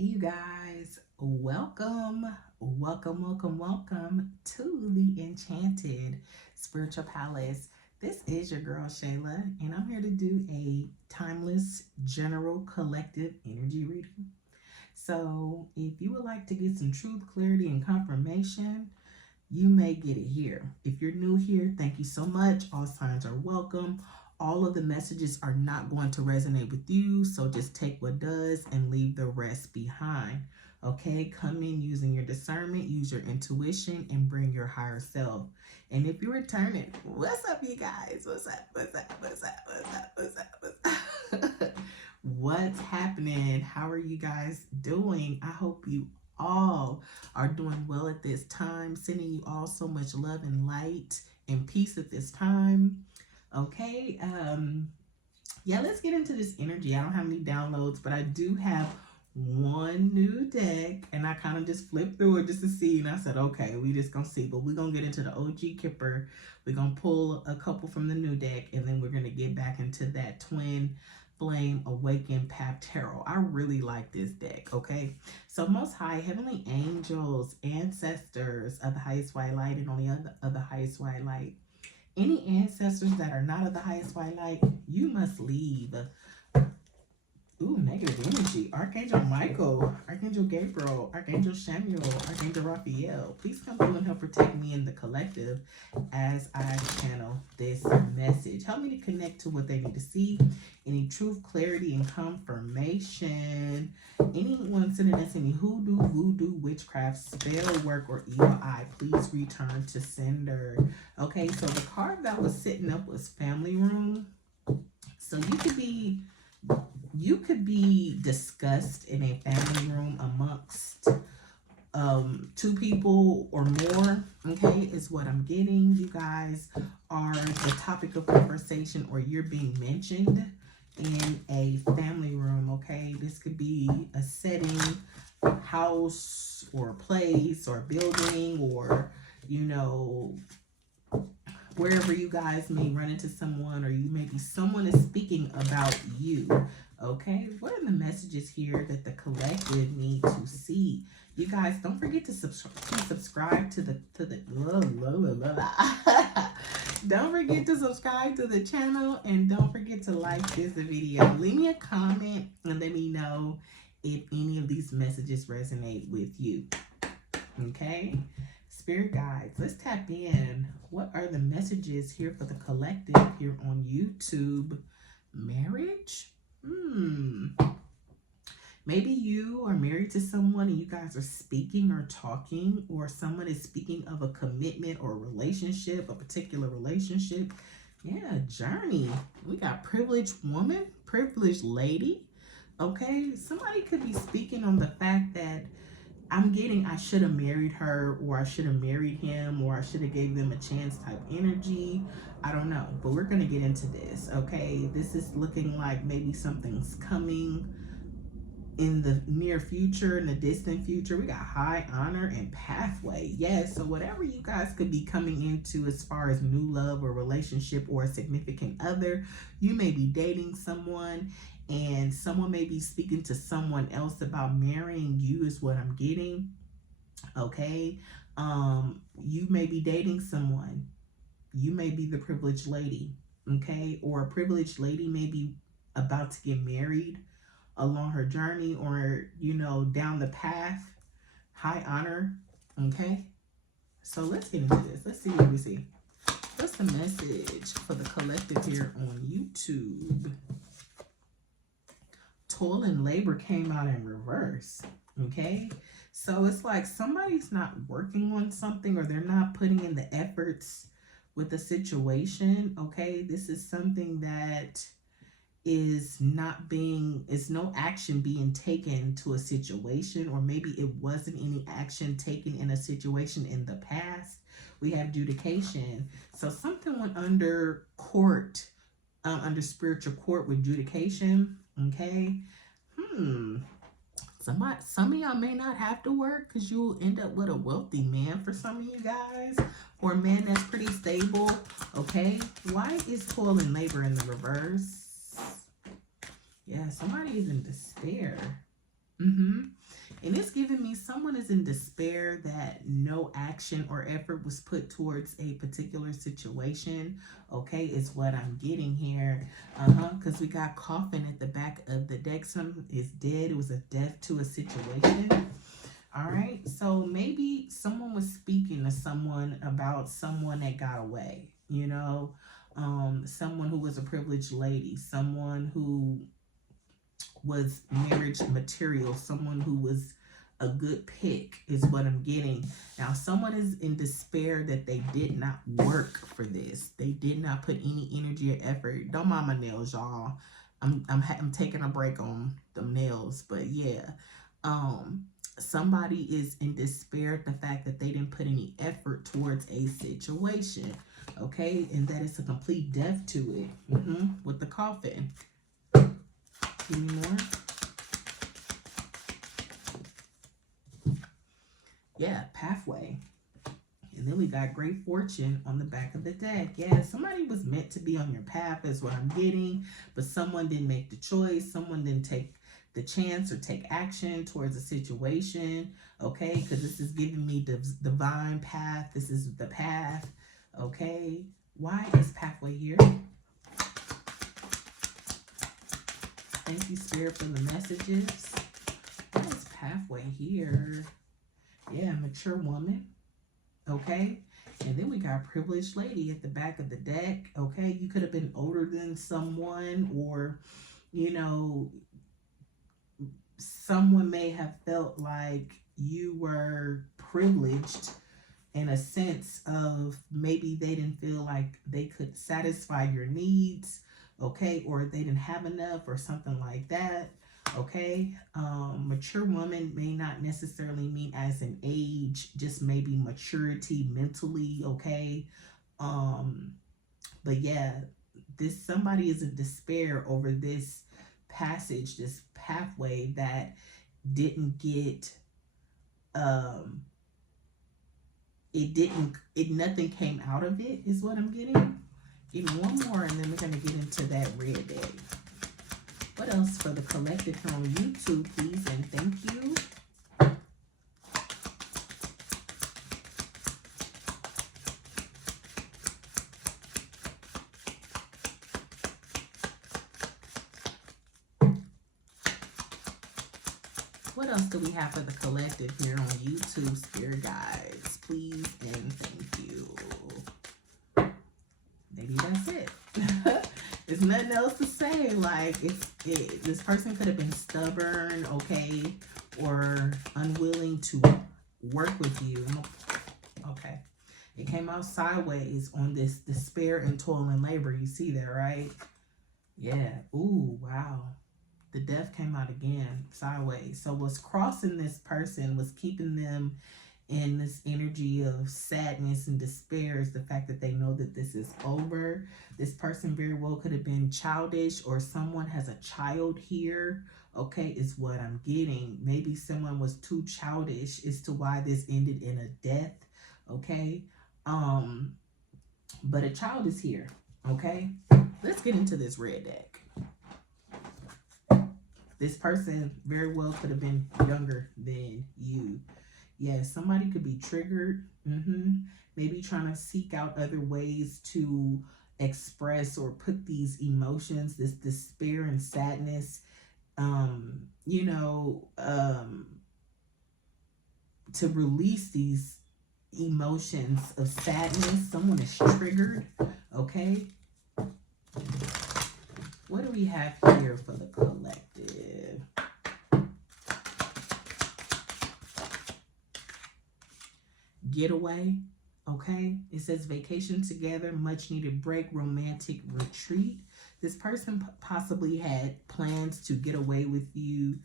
You guys, welcome to the Enchanted Spiritual Palace. This is your girl Shayla, and I'm here to do a timeless general collective energy reading. So, if you would like to get some truth, clarity, and confirmation, you may get it here. If you're new here, thank you so much. All signs are welcome. All of the messages are not going to resonate with you, so just take what does and leave the rest behind. Okay, come in using your discernment, use your intuition, and bring your higher self. And if you're returning, what's up, you guys? What's up? What's happening? How are you guys doing? I hope you all are doing well at this time. Sending you all so much love and light and peace at this time. Okay, yeah, let's get into this energy. I don't have any downloads, but I do have one new deck, and I kind of just flipped through it just to see, and I said, okay, we just gonna see, but we're gonna get into the OG Kipper. We're gonna pull a couple from the new deck, and then we're gonna get back into that Twin Flame Awakened Path Tarot. I really like this deck. Okay, so Most High, Heavenly Angels, Ancestors of the highest white light, and on the other of the highest white light, any ancestors that are not of the highest white light, you must leave. Ooh, negative energy. Archangel Michael, Archangel Gabriel, Archangel Samuel, Archangel Raphael. Please come through and help protect me in the collective as I channel this message. Help me to connect to what they need to see. Any truth, clarity, and confirmation. Anyone sending us any hoodoo, voodoo, witchcraft, spell work, or evil eye, please return to sender. Okay, so the card that was sitting up was family room. So you could be discussed in a family room amongst two people or more. Okay, is what I'm getting. You guys are the topic of conversation, or you're being mentioned in a family room. Okay, this could be a setting, a house or a place or a building, or wherever you guys may run into someone, or you maybe someone is speaking about you. Okay, what are the messages here that the collective need to see? You guys, don't forget to subscribe to the don't forget to subscribe to the channel, and don't forget to like this video. Leave me a comment and let me know if any of these messages resonate with you. Okay, Spirit guides, let's tap in. What are the messages here for the collective here on YouTube? Marriage? Maybe you are married to someone and you guys are speaking or talking, or someone is speaking of a commitment or a relationship, a particular relationship. Yeah, journey. We got privileged woman, privileged lady. Okay, somebody could be speaking on the fact that I should have married her, or I should have married him, or I should have gave them a chance type energy. I don't know, but we're going to get into this, okay? This is looking like maybe something's coming in the near future, in the distant future. We got high honor and pathway. Yes, so whatever you guys could be coming into as far as new love or relationship or a significant other, you may be dating someone, and someone may be speaking to someone else about marrying you is what I'm getting. Okay, you may be dating someone. You may be the privileged lady. Okay, or a privileged lady may be about to get married along her journey, or down the path. High honor. Okay, so let's get into this. Let's see what we see. What's the message for the collective here on YouTube? Toil and labor came out in reverse. Okay, so it's like somebody's not working on something, or they're not putting in the efforts with the situation. Okay, this is something that is no action being taken to a situation, or maybe it wasn't any action taken in a situation in the past. We have adjudication. So something went under court, under spiritual court with adjudication. Okay, some of y'all may not have to work, because you'll end up with a wealthy man for some of you guys, or a man that's pretty stable. Okay, why is toil and labor in the reverse? Yeah, somebody is in despair. Mm-hmm. And it's giving me someone is in despair that no action or effort was put towards a particular situation. Okay, is what I'm getting here. Because we got coffin at the back of the deck. Some is dead. It was a death to a situation. All right. So maybe someone was speaking to someone about someone that got away, someone who was a privileged lady, someone who was marriage material, someone who was a good pick, is what I'm getting. Now, someone is in despair that they did not work for this. They did not put any energy or effort. Don't mind my nails, y'all. I'm taking a break on them nails, but yeah. Somebody is in despair at the fact that they didn't put any effort towards a situation. Okay, and that is a complete death to it. With the coffin. Give me more. Yeah, pathway. And then we got great fortune on the back of the deck. Yeah, somebody was meant to be on your path is what I'm getting, but someone didn't make the choice. Someone didn't take the chance or take action towards a situation. Okay, because this is giving me the divine path. This is the path. Okay, why is pathway here? Thank you, Spirit, for the messages. Why is pathway here? Yeah, mature woman. Okay, and then we got privileged lady at the back of the deck. Okay, you could have been older than someone, or someone may have felt like you were privileged in a sense of maybe they didn't feel like they could satisfy your needs, okay, or they didn't have enough or something like that. Okay, mature woman may not necessarily mean as an age, just maybe maturity mentally. Okay, but yeah, this somebody is in despair over this passage, this pathway that didn't get nothing came out of it, is what I'm getting. Give me one more and then we're gonna get into that red day. What else for the collective here on YouTube, please, and thank you. What else do we have for the collective here on YouTube, Spirit Guides? Please and thank you. Maybe that's it. There's nothing else to say. Like, this person could have been stubborn, okay, or unwilling to work with you. Okay. It came out sideways on this despair and toil and labor. You see that, right? Yeah. Ooh, wow. The death came out again sideways. So what's crossing this person was keeping them in this energy of sadness and despair is the fact that they know that this is over. This person very well could have been childish, or someone has a child here, okay, is what I'm getting. Maybe someone was too childish as to why this ended in a death, okay? But a child is here, okay? Let's get into this red deck. This person very well could have been younger than you. Yeah, somebody could be triggered. Maybe trying to seek out other ways to express or put these emotions, this despair and sadness, to release these emotions of sadness. Someone is triggered, okay? What do we have here for the collective? Getaway, okay? It says vacation together, much needed break, romantic retreat. This person possibly had plans to get away with you.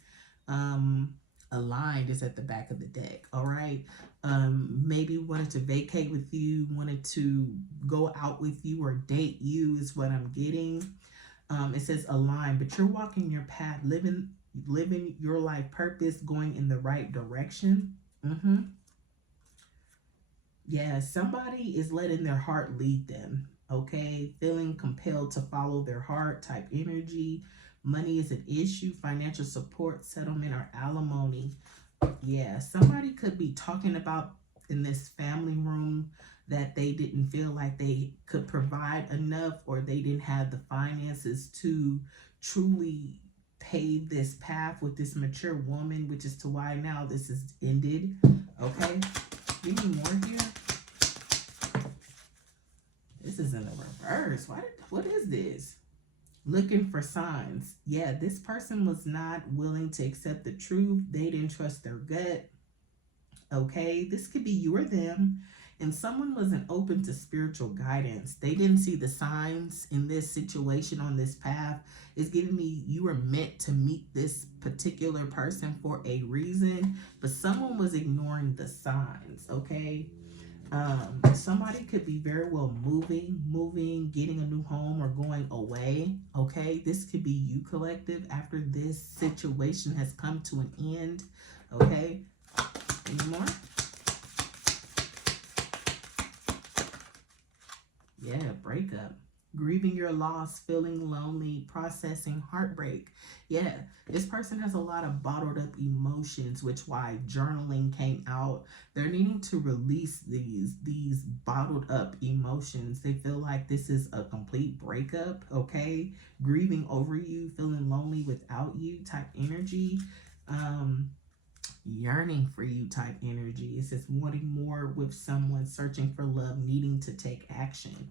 Aligned is at the back of the deck, all right? Maybe wanted to vacate with you, wanted to go out with you or date you is what I'm getting. It says aligned, but you're walking your path, living your life purpose, going in the right direction. Yeah, somebody is letting their heart lead them, okay? Feeling compelled to follow their heart type energy. Money is an issue, financial support, settlement, or alimony. Yeah, somebody could be talking about in this family room that they didn't feel like they could provide enough, or they didn't have the finances to truly pave this path with this mature woman, which is to why now this is ended. Okay, give me more here. This is in the reverse. What is this? Looking for signs. Yeah, this person was not willing to accept the truth. They didn't trust their gut. Okay, this could be you or them. And someone wasn't open to spiritual guidance. They didn't see the signs in this situation on this path. It's giving me you were meant to meet this particular person for a reason, but someone was ignoring the signs. Okay, somebody could be very well moving, getting a new home, or going away. Okay, this could be you, collective, after this situation has come to an end. Okay, any more? Yeah, breakup. Grieving your loss, feeling lonely, processing heartbreak. Yeah, this person has a lot of bottled up emotions, which why journaling came out. They're needing to release these bottled up emotions. They feel like this is a complete breakup, okay? Grieving over you, feeling lonely without you type energy. Yearning for you type energy. It says wanting more with someone, searching for love, needing to take action.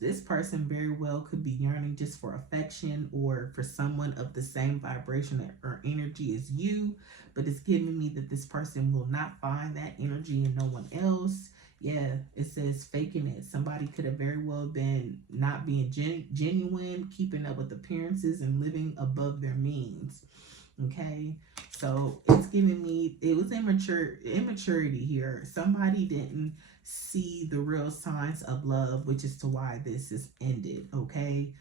This person very well could be yearning just for affection or for someone of the same vibration or energy as you, but it's giving me that this person will not find that energy in no one else. Yeah, it says faking it. Somebody could have very well been not being genuine, keeping up with appearances, and living above their means. Okay, so it's giving me, it was immaturity here. Somebody didn't see the real signs of love, which is to why this is ended. Okay,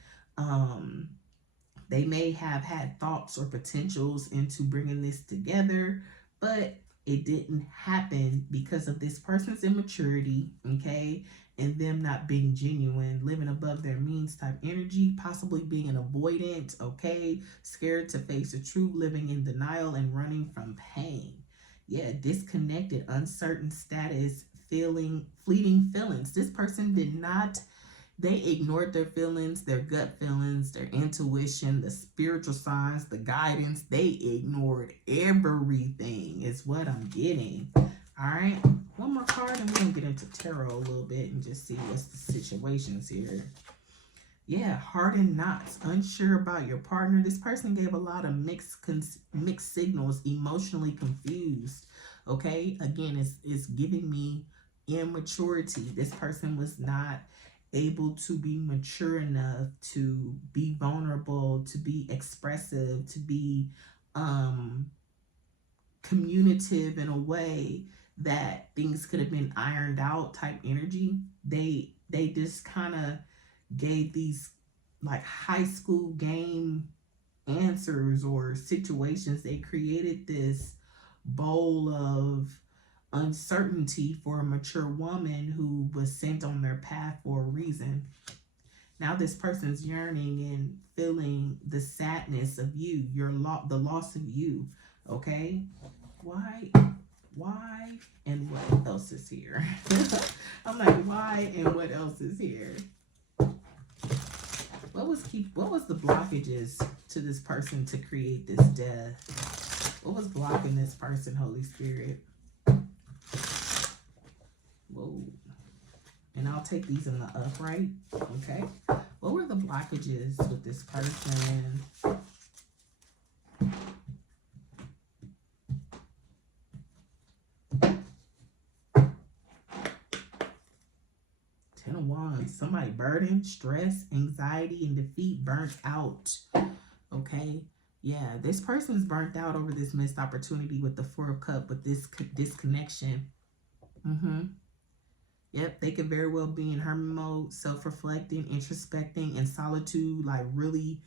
they may have had thoughts or potentials into bringing this together, but it didn't happen because of this person's immaturity. Okay, and them not being genuine, living above their means type energy, possibly being an avoidant, okay, scared to face the truth, living in denial and running from pain. Yeah, disconnected, uncertain status, feeling fleeting feelings. This person did not, they ignored their feelings, their gut feelings, their intuition, the spiritual signs, the guidance. They ignored everything, is what I'm getting. All right, one more card and we're going to get into tarot a little bit and just see what's the situations here. Yeah, hardened knots, unsure about your partner. This person gave a lot of mixed signals, emotionally confused. Okay, again, it's giving me immaturity. This person was not able to be mature enough to be vulnerable, to be expressive, to be communicative in a way that things could have been ironed out type energy. They just kind of gave these like high school game answers or situations. They created this bowl of uncertainty for a mature woman who was sent on their path for a reason. Now this person's yearning and feeling the sadness of you, the loss of you. Okay, why, and what else is here? I'm like, why and what else is here? What was the blockages to this person to create this death? What was blocking this person, Holy Spirit? Whoa. And I'll take these in the upright. Okay. What were the blockages with this person? Ten of Wands. Somebody burdened, stress, anxiety, and defeat, burnt out. Okay. Yeah, this person's burnt out over this missed opportunity with the Four of Cups, with this disconnection. Yep, they could very well be in hermit mode, self-reflecting, introspecting, and solitude, like really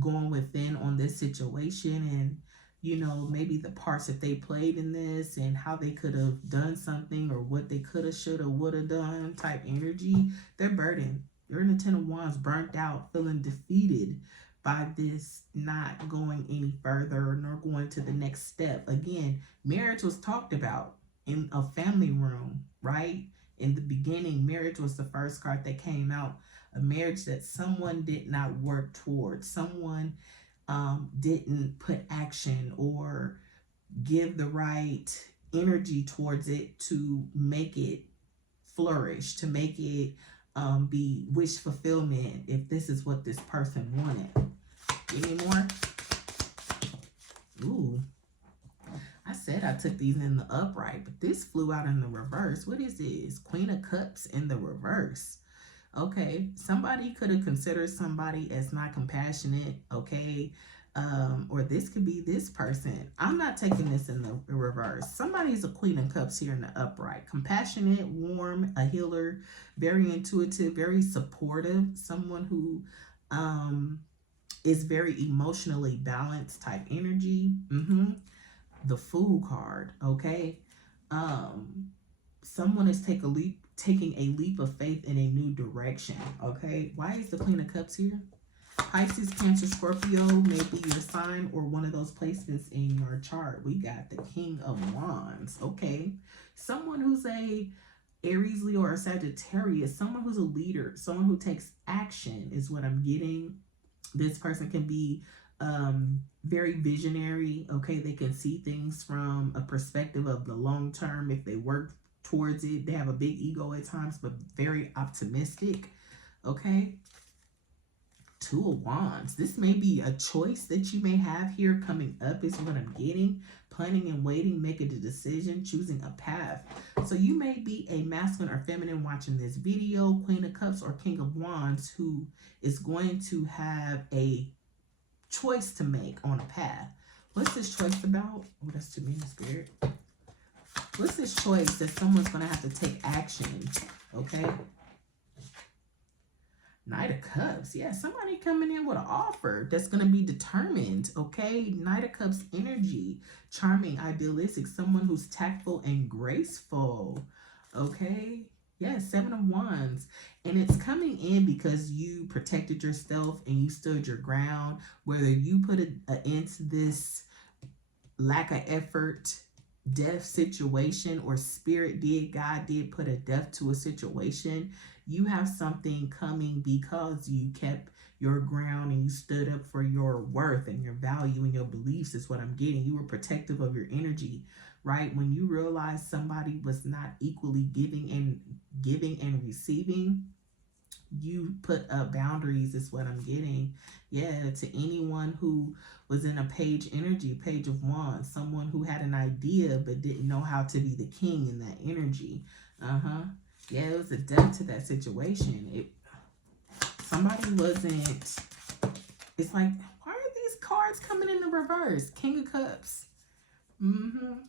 going within on this situation and, you know, maybe the parts that they played in this and how they could have done something or what they could have, should have, would have done type energy. They're burdened. They're in the Ten of Wands, burnt out, feeling defeated. by this not going any further nor going to the next step. Again, marriage was talked about in a family room, right? In the beginning, marriage was the first card that came out. A marriage that someone did not work towards, someone didn't put action or give the right energy towards it to make it flourish, to make it be wish fulfillment if this is what this person wanted. Any more? Ooh, I said I took these in the upright, but this flew out in the reverse. What is this? Queen of Cups in the reverse. Okay, somebody could have considered somebody as not compassionate, okay? Or this could be this person. I'm not taking this in the reverse. Somebody's a Queen of Cups here in the upright. Compassionate, warm, a healer, very intuitive, very supportive, someone who is very emotionally balanced type energy. The Fool card, okay? Someone is taking a leap of faith in a new direction, okay? Why is the Queen of Cups here? Pisces, Cancer, Scorpio may be your sign or one of those placements in your chart. We got the King of Wands, okay? Someone who's a Aries, Leo, or Sagittarius, someone who's a leader, someone who takes action is what I'm getting. This person can be very visionary, okay? They can see things from a perspective of the long term. If they work towards it, they have a big ego at times, but very optimistic, okay? Two of Wands. This may be a choice that you may have here coming up is what I'm getting. Planning and waiting, making a decision, choosing a path. So you may be a masculine or feminine watching this video, Queen of Cups or King of Wands, who is going to have a choice to make on a path. What's this choice about? Oh, that's too many, Spirit. What's this choice that someone's going to have to take action, okay? Knight of Cups. Yeah, somebody coming in with an offer that's going to be determined, okay? Knight of Cups energy. Charming, idealistic, someone who's tactful and graceful, okay? Yeah, Seven of Wands. And it's coming in because you protected yourself and you stood your ground. Whether you put an end to this lack of effort, death situation, or spirit did, God did put a death to a situation, you have something coming because you kept your ground and you stood up for your worth and your value and your beliefs is what I'm getting. You were protective of your energy, right? When you realize somebody was not equally giving and receiving, you put up boundaries is what I'm getting. Yeah, to anyone who was in a page energy, Page of Wands, someone who had an idea but didn't know how to be the king in that energy. Yeah, it was a death to that situation. Somebody wasn't, it's like, why are these cards coming in the reverse? King of Cups.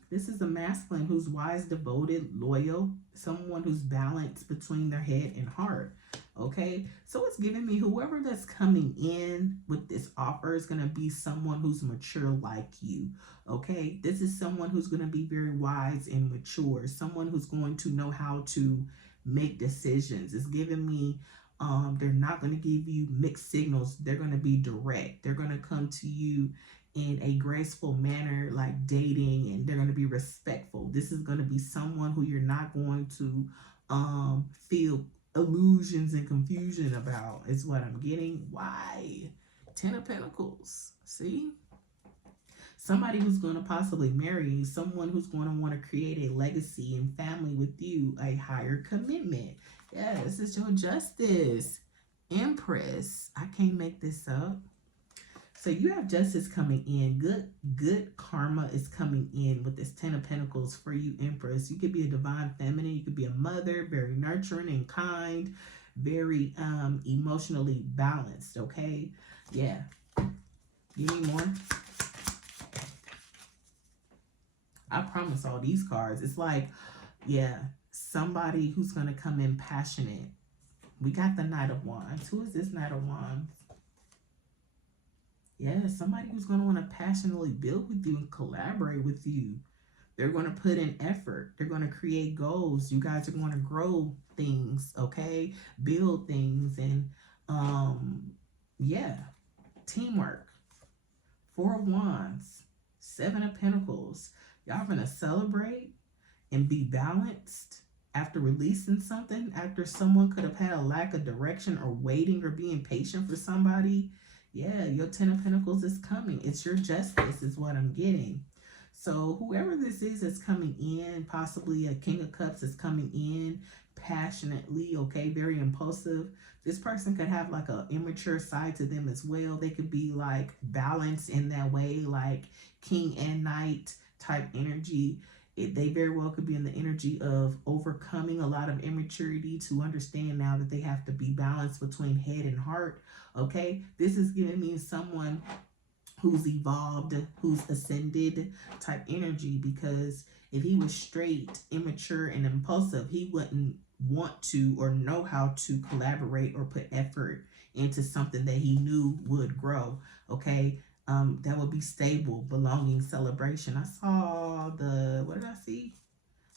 This is a masculine who's wise, devoted, loyal, someone who's balanced between their head and heart. Okay, so it's giving me whoever that's coming in with this offer is going to be someone who's mature like you. Okay, this is someone who's going to be very wise and mature, someone who's going to know how to make decisions. It's giving me they're not going to give you mixed signals. They're going to be direct. They're going to come to you in a graceful manner, like dating, and they're going to be respectful. This is going to be someone who you're not going to feel illusions and confusion about, is what I'm getting. Why? Ten of Pentacles. See? Somebody who's going to possibly marry you, someone who's going to want to create a legacy and family with you, a higher commitment. Yeah, this is your Justice. Empress. I can't make this up. So you have justice coming in. Good karma is coming in with this Ten of Pentacles for you, Empress. You could be a divine feminine. You could be a mother, very nurturing and kind, very emotionally balanced, okay? Yeah. You need more? I promise all these cards. It's like, yeah, somebody who's going to come in passionate. We got the Knight of Wands. Who is this Knight of Wands? Yeah, somebody who's going to want to passionately build with you and collaborate with you. They're going to put in effort. They're going to create goals. You guys are going to grow things, okay? Build things and, yeah. teamwork. Four of Wands, Seven of Pentacles. Y'all gonna celebrate and be balanced after releasing something, after someone could have had a lack of direction or waiting or being patient for somebody. Yeah, your Ten of Pentacles is coming. It's your justice is what I'm getting. So whoever this is that's coming in, possibly a King of Cups is coming in passionately, okay, very impulsive. This person could have like a immature side to them as well. They could be like balanced in that way, like King and Knight type energy. They very well could be in the energy of overcoming a lot of immaturity to understand now that they have to be balanced between head and heart. Okay, this is giving me someone who's evolved, who's ascended type energy, because if he was straight, immature, and impulsive, he wouldn't want to or know how to collaborate or put effort into something that he knew would grow. Okay, that would be stable, belonging, celebration. I saw what did I see?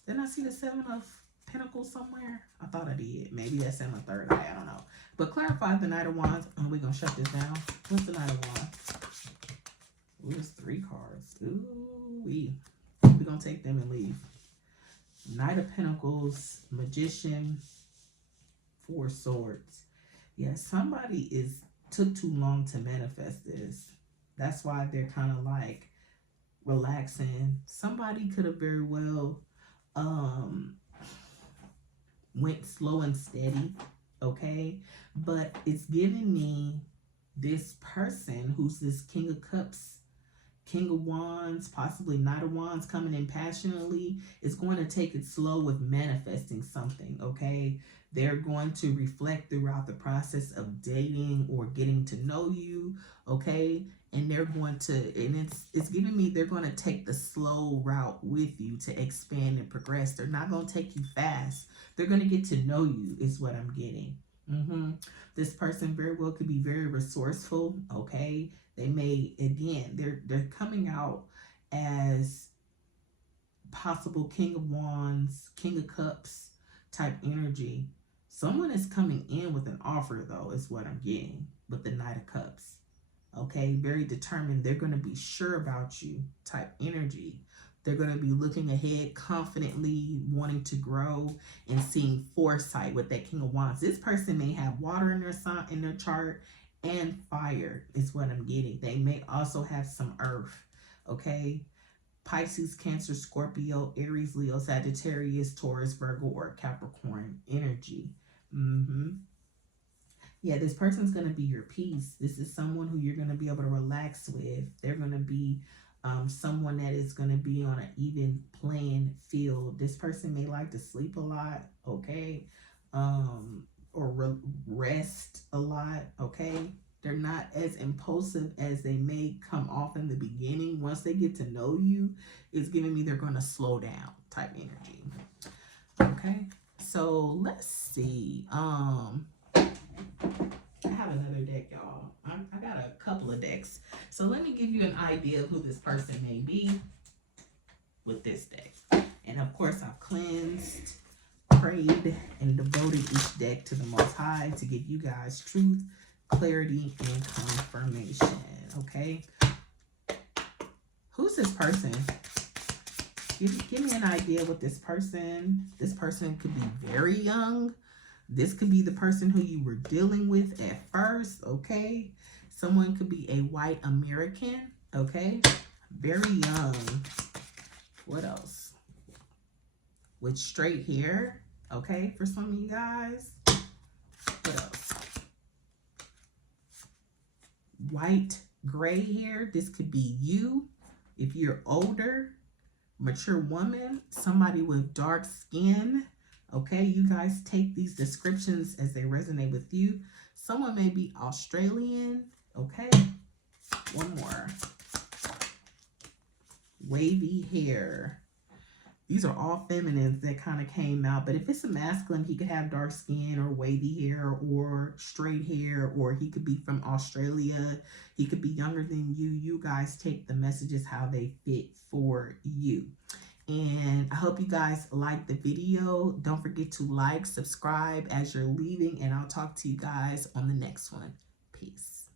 Didn't I see the Seven of Pentacles somewhere? I thought I did. Maybe that's in my third eye. I don't know. But clarify the Knight of Wands. We're going to shut this down. What's the Knight of Wands? Ooh, there's 3 cards. Ooh, we're going to take them and leave. Knight of Pentacles, Magician, 4 Swords. Yeah, somebody took too long to manifest this. That's why they're kind of like relaxing. Somebody could have very well went slow and steady, okay? But it's giving me this person who's this King of Cups, King of Wands, possibly Knight of Wands coming in passionately, is going to take it slow with manifesting something, okay? They're going to reflect throughout the process of dating or getting to know you, okay? And they're going to, and it's giving me they're going to take the slow route with you to expand and progress. They're not going to take you fast. They're going to get to know you is what I'm getting. This person very well could be very resourceful, okay? They may, again, they're coming out as possible King of Wands, King of Cups type energy. Someone is coming in with an offer, though, is what I'm getting with the Knight of Cups. Okay, very determined. They're going to be sure about you type energy. They're going to be looking ahead confidently, wanting to grow and seeing foresight with that King of Wands. This person may have water in their sign, in their chart, and fire is what I'm getting. They may also have some earth. Okay, Pisces, Cancer, Scorpio, Aries, Leo, Sagittarius, Taurus, Virgo, or Capricorn energy. Yeah, this person's going to be your peace. This is someone who you're going to be able to relax with. They're going to be someone that is going to be on an even playing field. This person may like to sleep a lot, okay? Or rest a lot, okay? They're not as impulsive as they may come off in the beginning. Once they get to know you, it's giving me they're going to slow down type energy. Okay, so let's see. I have another deck, y'all. I got a couple of decks. So let me give you an idea of who this person may be with this deck. And of course, I've cleansed, prayed, and devoted each deck to the Most High to give you guys truth, clarity, and confirmation. Okay? Who's this person? Give me an idea with this person. This person could be very young. This could be the person who you were dealing with at first, okay? Someone could be a white American, okay? Very young. What else? With straight hair, okay, for some of you guys. What else? White, gray hair. This could be you. If you're older, mature woman, somebody with dark skin. Okay, you guys take these descriptions as they resonate with you. Someone may be Australian. Okay, one more. Wavy hair. These are all feminines that kind of came out. But if it's a masculine, he could have dark skin or wavy hair or straight hair, or he could be from Australia. He could be younger than you. You guys take the messages how they fit for you. And I hope you guys like the video. Don't forget to like, subscribe as you're leaving, and I'll talk to you guys on the next one. Peace.